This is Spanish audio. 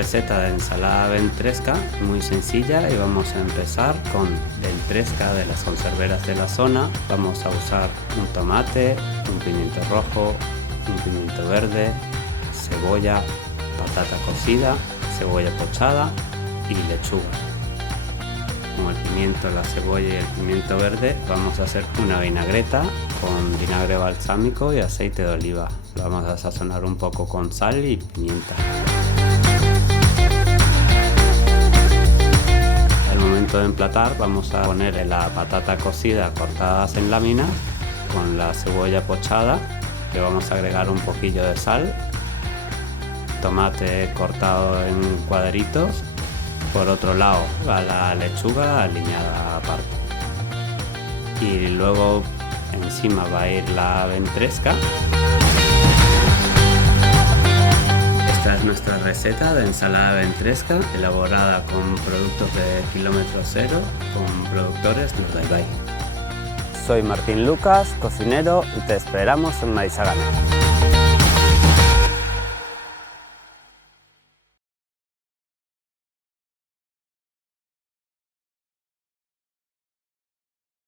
receta de ensalada ventresca muy sencilla y vamos a empezar con ventresca de las conserveras de la zona. Vamos a usar un tomate, un pimiento rojo, un pimiento verde, cebolla, patata cocida, cebolla pochada y lechuga. Con el pimiento, la cebolla y el pimiento verde vamos a hacer una vinagreta con vinagre balsámico y aceite de oliva. Lo vamos a sazonar un poco con sal y pimienta. Al momento de emplatar vamos a poner la patata cocida cortadas en láminas con la cebolla pochada. Le vamos a agregar un poquillo de sal, tomate cortado en cuadritos. Por otro lado va la lechuga aliñada aparte. Y luego encima va a ir la ventresca. Esta es nuestra receta de ensalada ventresca elaborada con productos de kilómetro cero con productores Nordelbay. Soy Martín Lucas, cocinero, y te esperamos en Marisagana.